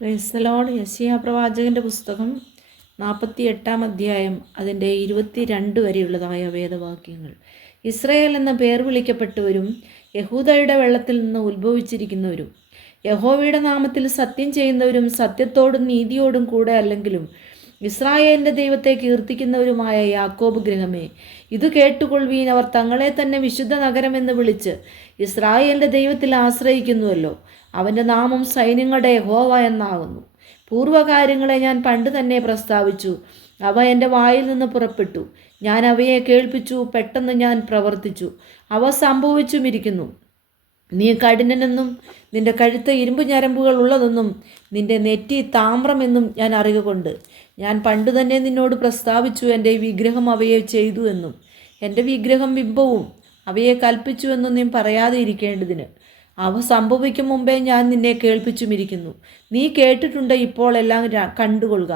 Praise the Lord. യെശയ്യാ പ്രവാചകൻ്റെ പുസ്തകം 48-ാം അധ്യായം അതിൻ്റെ 22 വരെയുള്ളതായ വേദവാക്യങ്ങൾ. ഇസ്രായേൽ എന്ന പേർ വിളിക്കപ്പെട്ടവരും യഹൂദയുടെ വെള്ളത്തിൽ നിന്ന് ഉത്ഭവിച്ചിരിക്കുന്നവരും യഹോവയുടെ നാമത്തിൽ സത്യം ചെയ്യുന്നവരും സത്യത്തോടും നീതിയോടും കൂടെ അല്ലെങ്കിലും ഇസ്രായേലിൻ്റെ ദൈവത്തെ കീർത്തിക്കുന്നവരുമായ യാക്കോബ് ഗൃഹമേ, ഇത് കേട്ടുകൊള്ളുവീൻ. അവർ തങ്ങളെ തന്നെ വിശുദ്ധ നഗരമെന്ന് വിളിച്ച് ഇസ്രായേലിൻ്റെ ദൈവത്തിൽ ആശ്രയിക്കുന്നുവല്ലോ. അവൻ്റെ നാമം സൈന്യങ്ങളുടെ യഹോവ എന്നാകുന്നു. പൂർവ്വകാര്യങ്ങളെ ഞാൻ പണ്ട് തന്നെ പ്രസ്താവിച്ചു, അവ എൻ്റെ വായിൽ നിന്ന് പുറപ്പെട്ടു. ഞാൻ അവയെ കേൾപ്പിച്ചു, പെട്ടെന്ന് ഞാൻ പ്രവർത്തിച്ചു, അവ സംഭവിച്ചുമിരിക്കുന്നു. നീ കഠിനനെന്നും നിന്റെ കഴുത്ത് ഇരുമ്പ് ഞരമ്പുകൾ ഉള്ളതെന്നും നിന്റെ നെറ്റി താമ്രമെന്നും ഞാൻ അറിയുകൊണ്ട് ഞാൻ പണ്ട് തന്നെ നിന്നോട് പ്രസ്താവിച്ചു, എൻ്റെ വിഗ്രഹം അവയെ ചെയ്തു എന്നും എൻ്റെ വിഗ്രഹം ബിംബവും അവയെ കൽപ്പിച്ചു എന്നും നീ പറയാതെ ഇരിക്കേണ്ടതിന് അവ സംഭവിക്കും മുമ്പേ ഞാൻ നിന്നെ കേൾപ്പിച്ചുമിരിക്കുന്നു. നീ കേട്ടിട്ടുണ്ട്, ഇപ്പോൾ എല്ലാം കണ്ടുകൊള്ളുക.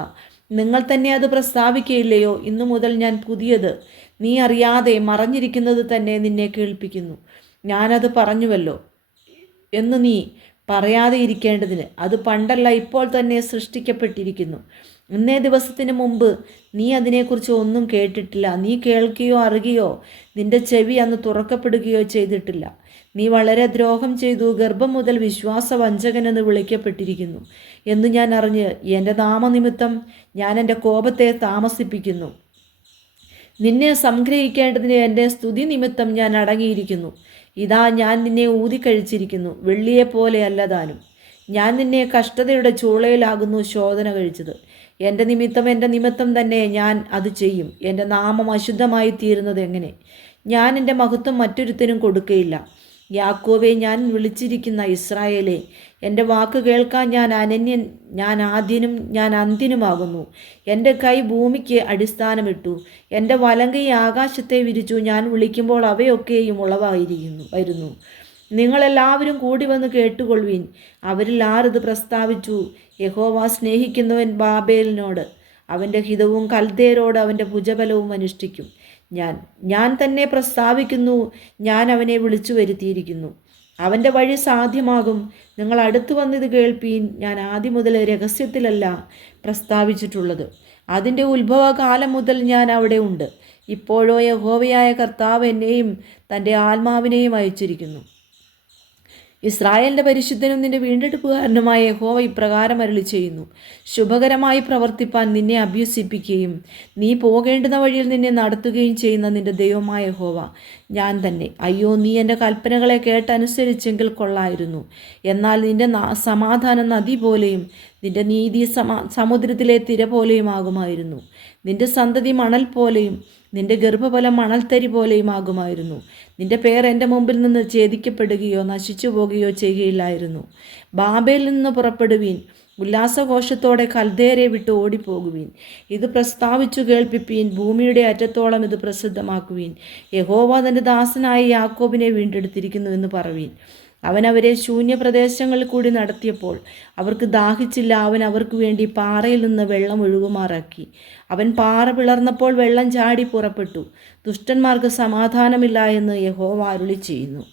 നിങ്ങൾ തന്നെ അത് പ്രസ്താവിക്കയില്ലയോ? ഇന്നു മുതൽ ഞാൻ പുതിയത്, നീ അറിയാതെ മറഞ്ഞിരിക്കുന്നത് തന്നെ നിന്നെ കേൾപ്പിക്കുന്നു. ഞാനത് പറഞ്ഞുവല്ലോ എന്ന് നീ പറയാതെ ഇരിക്കേണ്ടതിന് അത് പണ്ടല്ല, ഇപ്പോൾ തന്നെ സൃഷ്ടിക്കപ്പെട്ടിരിക്കുന്നു. ഇന്നേ ദിവസത്തിന് മുമ്പ് നീ അതിനെക്കുറിച്ച് ഒന്നും കേട്ടിട്ടില്ല. നീ കേൾക്കുകയോ അറിയുകയോ നിന്റെ ചെവി അന്ന് തുറക്കപ്പെടുകയോ ചെയ്തിട്ടില്ല. നീ വളരെ ദ്രോഹം ചെയ്തു, ഗർഭം മുതൽ വിശ്വാസവഞ്ചകനെന്ന് വിളിക്കപ്പെട്ടിരിക്കുന്നു എന്ന് ഞാൻ അറിഞ്ഞ് എൻ്റെ നാമനിമിത്തം ഞാൻ എൻ്റെ കോപത്തെ താമസിപ്പിക്കുന്നു. നിന്നെ സംഗ്രഹിക്കേണ്ടതിന് എൻ്റെ സ്തുതി നിമിത്തം ഞാൻ അടങ്ങിയിരിക്കുന്നു. ഇതാ, ഞാൻ നിന്നെ ഊതിക്കഴിച്ചിരിക്കുന്നു, വെള്ളിയെപ്പോലെ അല്ലതാനും. ഞാൻ നിന്നെ കഷ്ടതയുടെ ചൂളയിലാകുന്നു ശോധന കഴിച്ചത്. എൻ്റെ നിമിത്തം തന്നെ ഞാൻ അത് ചെയ്യും. എൻ്റെ നാമം അശുദ്ധമായി തീരുന്നത് എങ്ങനെ? ഞാൻ എൻ്റെ മഹത്വം മറ്റൊരുത്തനും കൊടുക്കയില്ല. യാക്കോബെ, ഞാൻ വിളിച്ചിരിക്കുന്ന ഇസ്രായേലേ, എൻ്റെ വാക്ക് കേൾക്കാൻ ഞാൻ അനന്യൻ, ഞാൻ ആദ്യനും ഞാൻ അന്ത്യനുമാകുന്നു. എൻ്റെ കൈ ഭൂമിക്ക് അടിസ്ഥാനമിട്ടു, എൻ്റെ വലങ്കൈ ആകാശത്തെ വിരിച്ചു. ഞാൻ വിളിക്കുമ്പോൾ അവയൊക്കെയും വരുന്നു. നിങ്ങളെല്ലാവരും കൂടി വന്ന് കേട്ടുകൊള്ളുവീൻ. അവരിൽ ആരിത് പ്രസ്താവിച്ചു? യഹോവ സ്നേഹിക്കുന്നവൻ ബാബേലിനോട് അവൻ്റെ ഹിതവും കൽദേരോട് അവൻ്റെ ഭുജബലവും അനുഷ്ഠിക്കും. ഞാൻ തന്നെ പ്രസ്താവിക്കുന്നു, ഞാൻ അവനെ വിളിച്ചു വരുത്തിയിരിക്കുന്നു. അവൻ്റെ വഴി സാധ്യമാകും. നിങ്ങൾ അടുത്തു വന്നിത് കേൾപ്പീൻ. ഞാൻ ആദ്യം മുതൽ രഹസ്യത്തിലല്ല പ്രസ്താവിച്ചിട്ടുള്ളത്. അതിൻ്റെ ഉത്ഭവകാലം മുതൽ ഞാൻ അവിടെ ഉണ്ട്. ഇപ്പോഴോ യഹോവയായ കർത്താവ് എന്നെയും തൻ്റെ ആത്മാവിനെയും അയച്ചിരിക്കുന്നു. ഇസ്രായേലിൻ്റെ പരിശുദ്ധനും നിന്റെ വീണ്ടെടുപ്പുകാരനുമായ യഹോവ ഇപ്രകാരം അരുളി ചെയ്യുന്നു: ശുഭകരമായി പ്രവർത്തിപ്പാൻ നിന്നെ അഭ്യസിപ്പിക്കുകയും നീ പോകേണ്ടുന്ന വഴിയിൽ നിന്നെ നടത്തുകയും ചെയ്യുന്ന നിന്റെ ദൈവമായ യഹോവ ഞാൻ തന്നെ. അയ്യോ, നീ എൻ്റെ കൽപ്പനകളെ കേട്ടനുസരിച്ചെങ്കിൽ കൊള്ളായിരുന്നു. എന്നാൽ നിന്റെ സമാധാനം നദി പോലെയും നിന്റെ നീതി സമുദ്രത്തിലെ തിര പോലെയുമാകുമായിരുന്നു. നിന്റെ സന്തതി മണൽ പോലെയും നിന്റെ ഗർഭഫലം മണൽത്തരി പോലെയുമാകുമായിരുന്നു. നിന്റെ പേർ എൻ്റെ മുമ്പിൽ നിന്ന് ഛേദിക്കപ്പെടുകയോ നശിച്ചു പോകുകയോ ചെയ്യുകയില്ലായിരുന്നു. ബാബേലിൽ നിന്ന് പുറപ്പെടുവീൻ, ഉല്ലാസഘോഷത്തോടെ കൽദേരെ വിട്ട് ഓടിപ്പോകുവീൻ. ഇത് പ്രസ്താവിച്ചു കേൾപ്പിപ്പീൻ, ഭൂമിയുടെ അറ്റത്തോളം ഇത് പ്രസിദ്ധമാക്കുവീൻ. യഹോവ തൻ്റെ ദാസനായ യാക്കോബിനെ വീണ്ടെടുത്തിരിക്കുന്നു എന്ന് പറവീൻ. അവൻ അവരെ ശൂന്യപ്രദേശങ്ങളിൽ കൂടി നടത്തിയപ്പോൾ അവർക്ക് ദാഹിച്ചില്ല. അവൻ അവർക്ക് വേണ്ടി പാറയിൽ നിന്ന് വെള്ളം ഒഴുകുമാറാക്കി. അവൻ പാറ പിളർന്നപ്പോൾ വെള്ളം ചാടി പുറപ്പെട്ടു. ദുഷ്ടന്മാർക്ക് സമാധാനമില്ല എന്ന് യഹോവ അരുളി ചെയ്യുന്നു.